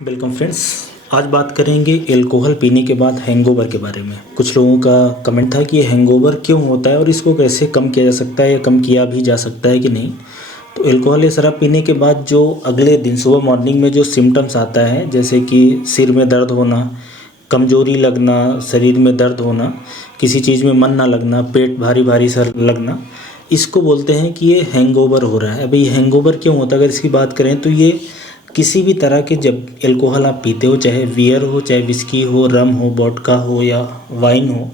Welcome friends. आज बात करेंगे अल्कोहल पीने के बाद हैंगओवर के बारे में। कुछ लोगों का कमेंट था कि ये हैंगओवर क्यों होता है और इसको कैसे कम किया जा सकता है या कम किया भी जा सकता है कि नहीं। तो अल्कोहल या शराब पीने के बाद जो अगले दिन सुबह मॉर्निंग में जो सिम्टम्स आता है, जैसे कि सिर में दर्द होना, कमजोरी लगना, शरीर में दर्द होना, किसी चीज़ में मन ना लगना, पेट भारी भारी सर लगना, इसको बोलते हैं कि ये हैंगओवर हो रहा है। अभी हैंगओवर क्यों होता है, अगर इसकी बात करें तो ये किसी भी तरह के जब अल्कोहल आप पीते हो, चाहे बियर हो, चाहे विस्की हो, रम हो, वोडका हो या वाइन हो,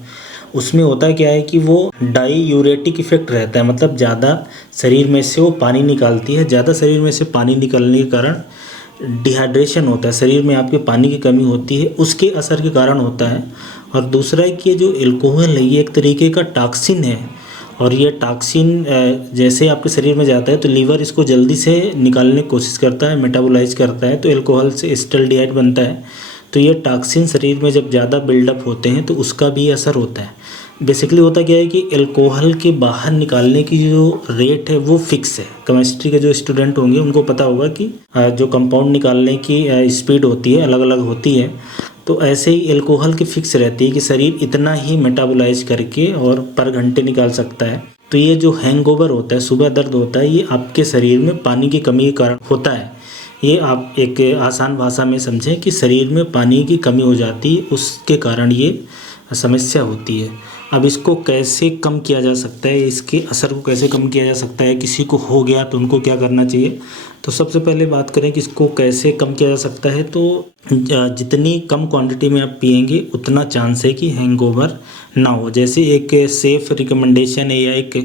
उसमें होता क्या है कि वो डाईयूरेटिक इफेक्ट रहता है। मतलब ज़्यादा शरीर में से वो पानी निकालती है। ज़्यादा शरीर में से पानी निकलने के कारण डिहाइड्रेशन होता है, शरीर में आपके पानी की कमी होती है, उसके असर के कारण होता है। और दूसरा है कि ये जो अल्कोहल है ये एक तरीके का टॉक्सिन है, और ये टॉक्सिन जैसे आपके शरीर में जाता है तो लीवर इसको जल्दी से निकालने की कोशिश करता है, मेटाबोलाइज करता है, तो अल्कोहल से एसिटाल्डिहाइड बनता है। तो ये टॉक्सिन शरीर में जब ज़्यादा बिल्डअप होते हैं तो उसका भी असर होता है। बेसिकली होता क्या है कि अल्कोहल के बाहर निकालने की जो रेट है वो फिक्स है। केमिस्ट्री के जो स्टूडेंट होंगे उनको पता होगा कि जो कंपाउंड निकालने की स्पीड होती है अलग अलग होती है। तो ऐसे ही अल्कोहल की फिक्स रहती है कि शरीर इतना ही मेटाबोलाइज करके और पर घंटे निकाल सकता है। तो ये जो हैंगओवर होता है, सुबह दर्द होता है, ये आपके शरीर में पानी की कमी के कारण होता है। ये आप एक आसान भाषा में समझें कि शरीर में पानी की कमी हो जाती है, उसके कारण ये समस्या होती है। अब इसको कैसे कम किया जा सकता है, इसके असर को कैसे कम किया जा सकता है, किसी को हो गया तो उनको क्या करना चाहिए। तो सबसे पहले बात करें कि इसको कैसे कम किया जा सकता है। तो जितनी कम क्वांटिटी में आप पिएंगे उतना चांस है कि हैंगओवर ना हो। जैसे एक सेफ रिकमेंडेशन है या एक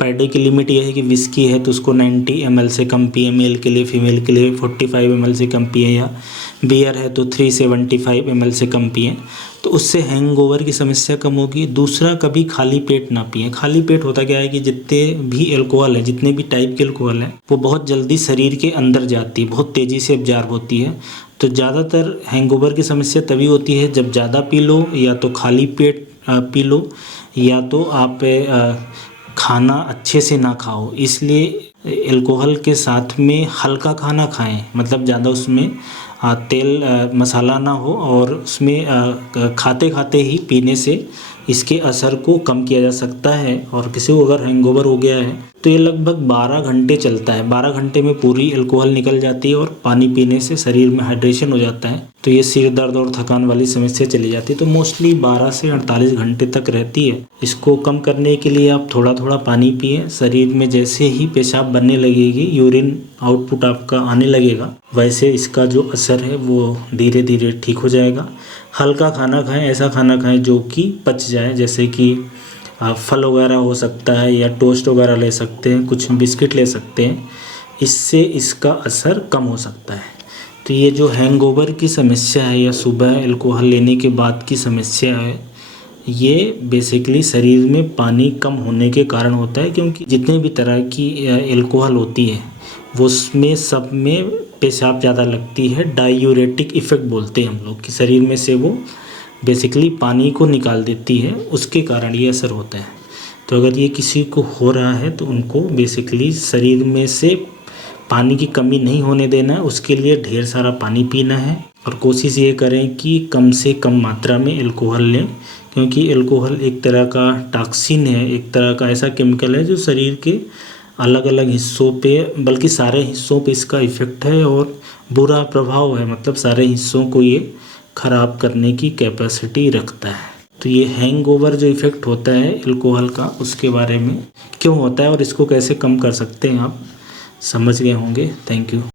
पर डे की लिमिट ये है कि विस्की है तो उसको 90 ml से कम पिए, मेल के लिए, फीमेल के लिए 45 ml से कम पिए, या बियर है तो 375 ml से कम पिए, तो उससे हैंगओवर की समस्या कम होगी। दूसरा, कभी खाली पेट ना पिए। खाली पेट होता क्या है कि जितने भी अल्कोहल है, जितने भी टाइप के अल्कोहल है, वो बहुत जल्दी शरीर के अंदर जाती है, बहुत तेज़ी से एब्जॉर्ब होती है। तो ज़्यादातर हैंगओवर की समस्या तभी होती है जब ज़्यादा पी लो, या तो खाली पेट पी लो, या तो आप खाना अच्छे से ना खाओ। इसलिए अल्कोहल के साथ में हल्का खाना खाएं, मतलब ज़्यादा उसमें तेल मसाला ना हो, और उसमें खाते खाते ही पीने से इसके असर को कम किया जा सकता है। और किसी को अगर हैंगओवर हो गया है तो ये लगभग 12 घंटे चलता है। 12 घंटे में पूरी अल्कोहल निकल जाती है और पानी पीने से शरीर में हाइड्रेशन हो जाता है, तो ये सिर दर्द और थकान वाली समस्या चली जाती है। तो मोस्टली 12 से 48 घंटे तक रहती है। इसको कम करने के लिए आप थोड़ा थोड़ा पानी पिए। शरीर में जैसे ही पेशाब बनने लगेगी, यूरिन आउटपुट आपका आने लगेगा, वैसे इसका जो असर है वो धीरे धीरे ठीक हो जाएगा। हल्का खाना खाएं, ऐसा खाना खाएं जो कि पच जाए, जैसे कि फल वगैरह हो सकता है, या टोस्ट वगैरह ले सकते हैं, कुछ बिस्किट ले सकते हैं। इससे इसका असर कम हो सकता है। तो ये जो हैंगओवर की समस्या है या सुबह अल्कोहल लेने के बाद की समस्या है, ये बेसिकली शरीर में पानी कम होने के कारण होता है। क्योंकि जितने भी तरह की अल्कोहल होती है वो उसमें सब में पेशाब ज़्यादा लगती है। डाईयूरेटिक इफ़ेक्ट बोलते हैं हम लोग, कि शरीर में से वो बेसिकली पानी को निकाल देती है, उसके कारण ये असर होता है। तो अगर ये किसी को हो रहा है तो उनको बेसिकली शरीर में से पानी की कमी नहीं होने देना है, उसके लिए ढेर सारा पानी पीना है। और कोशिश ये करें कि कम से कम मात्रा में अल्कोहल लें, क्योंकि अल्कोहल एक तरह का टॉक्सिन है, एक तरह का ऐसा केमिकल है जो शरीर के अलग अलग हिस्सों पे, बल्कि सारे हिस्सों पे इसका इफ़ेक्ट है और बुरा प्रभाव है। मतलब सारे हिस्सों को ये ख़राब करने की कैपेसिटी रखता है। तो ये हैंगओवर जो इफ़ेक्ट होता है अल्कोहल का, उसके बारे में क्यों होता है और इसको कैसे कम कर सकते हैं आप समझ गए होंगे। Thank you.